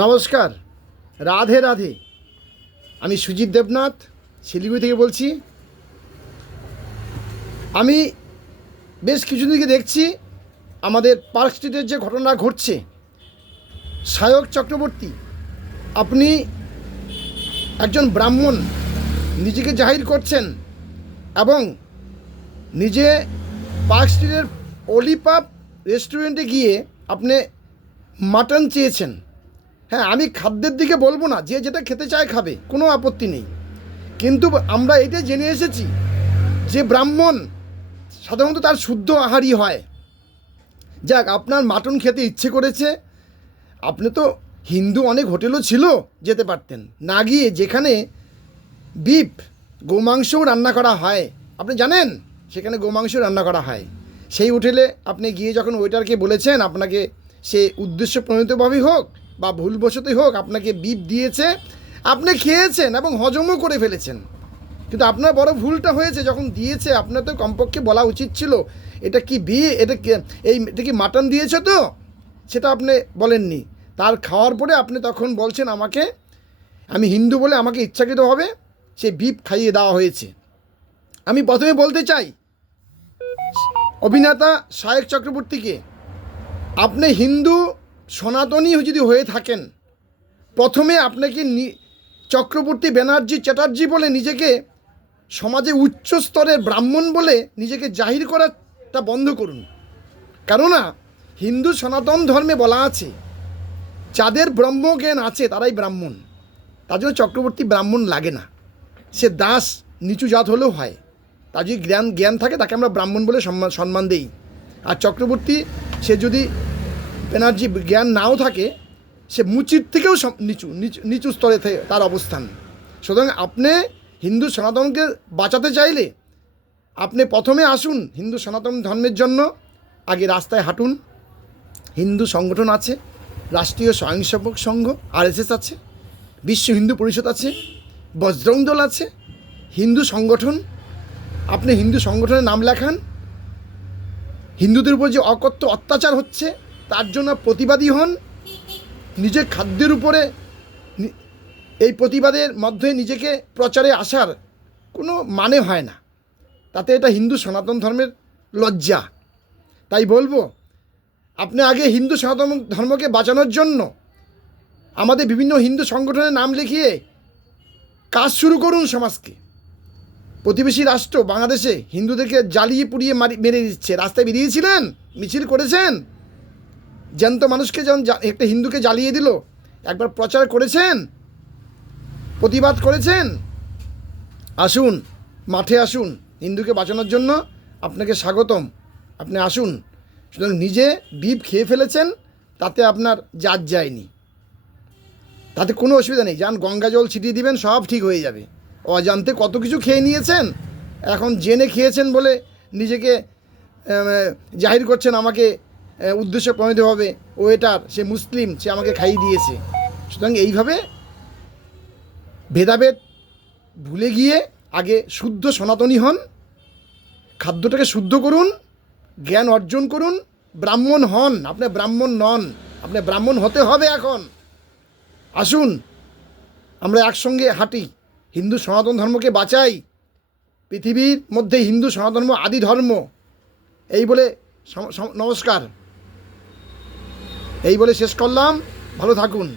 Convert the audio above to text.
নমস্কার, রাধে রাধে। আমি সুজিত দেবনাথ শিলিগুড়ি থেকে বলছি। আমি বেশ কিছুদিন থেকে দেখছি আমাদের পার্ক স্ট্রিটের যে ঘটনা ঘটছে, সায়ক চক্রবর্তী আপনি একজন ব্রাহ্মণ নিজেকে জাহির করছেন এবং নিজে পার্ক স্ট্রিটের অলিপাপ রেস্টুরেন্টে গিয়ে আপনি মাটন চেয়েছেন। হ্যাঁ, আমি খাদ্যের দিকে বলবো না, যে যেটা খেতে চায় খাবে, কোনো আপত্তি নেই, কিন্তু আমরা এটাই জেনে এসেছি যে ব্রাহ্মণ সাধারণত তার শুদ্ধ আহারই হয়। যাক, আপনার মাটন খেতে ইচ্ছে করেছে, আপনি তো হিন্দু অনেক হোটেলও ছিল, যেতে পারতেন, না গিয়ে যেখানে বিফ গোমাংসও রান্না করা হয়, আপনি জানেন সেখানে গোমাংস রান্না করা হয়, সেই হোটেলে আপনি গিয়ে যখন ওয়েটারকে বলেছেন আপনাকে, সে উদ্দেশ্য প্রণীতভাবেই হোক বা ভুলবশতই হোক, আপনাকে বিফ দিয়েছে, আপনি খেয়েছেন এবং হজমও করে ফেলেছেন। কিন্তু আপনার বড় ভুলটা হয়েছে, যখন দিয়েছে আপনার তো কমপক্ষে বলা উচিত ছিল এটা কি এটা কি মাটন দিয়েছে, তো সেটা আপনি বলেননি। তার খাওয়ার পরে আপনি তখন বলছেন আমাকে, আমি হিন্দু বলে আমাকে ইচ্ছাকৃতভাবে সে বিফ খাইয়ে দেওয়া হয়েছে। আমি প্রথমে বলতে চাই অভিনেতা সায়ক চক্রবর্তীকে, আপনি হিন্দু সনাতনী যদি হয়ে থাকেন, প্রথমে আপনাকে চক্রবর্তী ব্যানার্জি চ্যাটার্জি বলে নিজেকে সমাজে উচ্চ স্তরের ব্রাহ্মণ বলে নিজেকে জাহির করাটা বন্ধ করুন। কেননা হিন্দু সনাতন ধর্মে বলা আছে যাদের ব্রহ্মজ্ঞান আছে তারাই ব্রাহ্মণ। তার জন্য চক্রবর্তী ব্রাহ্মণ লাগে না, সে দাস নিচু জাত হলেও হয়, তার যদি জ্ঞান থাকে তাকে আমরা ব্রাহ্মণ বলে সম্মান দেই। আর চক্রবর্তী সে যদি ব্যানার্জি জ্ঞান নাও থাকে, সে মুচির থেকেও নিচু স্তরে তার অবস্থান। সুতরাং আপনি হিন্দু সনাতনকে বাঁচাতে চাইলে আপনি প্রথমে আসুন হিন্দু সনাতন ধর্মের জন্য, আগে রাস্তায় হাঁটুন। হিন্দু সংগঠন আছে, রাষ্ট্রীয় স্বয়ংসেবক সংঘ RSS আছে, বিশ্ব হিন্দু পরিষদ আছে, বজরং দল আছে, হিন্দু সংগঠন। আপনি হিন্দু সংগঠনের নাম লেখান, হিন্দুদের উপর যে অকথ্য অত্যাচার হচ্ছে তার জন্য প্রতিবাদী হন। নিজের খাদ্যের উপরে এই প্রতিবাদের মধ্যে নিজেকে প্রচারে আসার কোনো মানে হয় না, তাতে এটা হিন্দু সনাতন ধর্মের লজ্জা। তাই বলবো, আপনি আগে হিন্দু সনাতন ধর্মকে বাঁচানোর জন্য আমাদের বিভিন্ন হিন্দু সংগঠনের নাম লিখিয়ে কাজ শুরু করুন সমাজকে। প্রতিবেশী রাষ্ট্র বাংলাদেশে হিন্দুদেরকে জ্বালিয়ে পুড়িয়ে মেরে দিচ্ছে, রাস্তায় বেরিয়েছিলেন, মিছিল করেছেন, জ্যান্ত মানুষকে যখন একটা হিন্দুকে জ্বালিয়ে দিল, একবার প্রচার করেছেন, প্রতিবাদ করেছেন। আসুন, মাঠে আসুন, হিন্দুকে বাঁচানোর জন্য আপনাকে স্বাগতম, আপনি আসুন। সুতরাং নিজে বিফ খেয়ে ফেলেছেন, তাতে আপনার জাত যায়নি, তাতে কোনো অসুবিধা নেই, যান গঙ্গা জল ছিটিয়ে দিবেন, সব ঠিক হয়ে যাবে। অজান্তে কত কিছু খেয়ে নিয়েছেন, এখন জেনে খেয়েছেন বলে নিজেকে জাহির করছেন আমাকে উদ্দেশ্য প্রণীতভাবে, ওয়েটার সে মুসলিম, সে আমাকে খাইয়ে দিয়েছে। সুতরাং এইভাবে ভেদাভেদ ভুলে গিয়ে আগে শুদ্ধ সনাতনী হন, খাদ্যটাকে শুদ্ধ করুন, জ্ঞান অর্জন করুন, ব্রাহ্মণ হন। আপনি ব্রাহ্মণ নন, আপনি ব্রাহ্মণ হতে হবে এখন। আসুন আমরা একসঙ্গে হাঁটি, হিন্দু সনাতন ধর্মকে বাঁচাই। পৃথিবীর মধ্যে হিন্দু সনাতন ধর্ম আদি ধর্ম। এই বলে নমস্কার, এই বলে শেষ করলাম। ভালো থাকুন।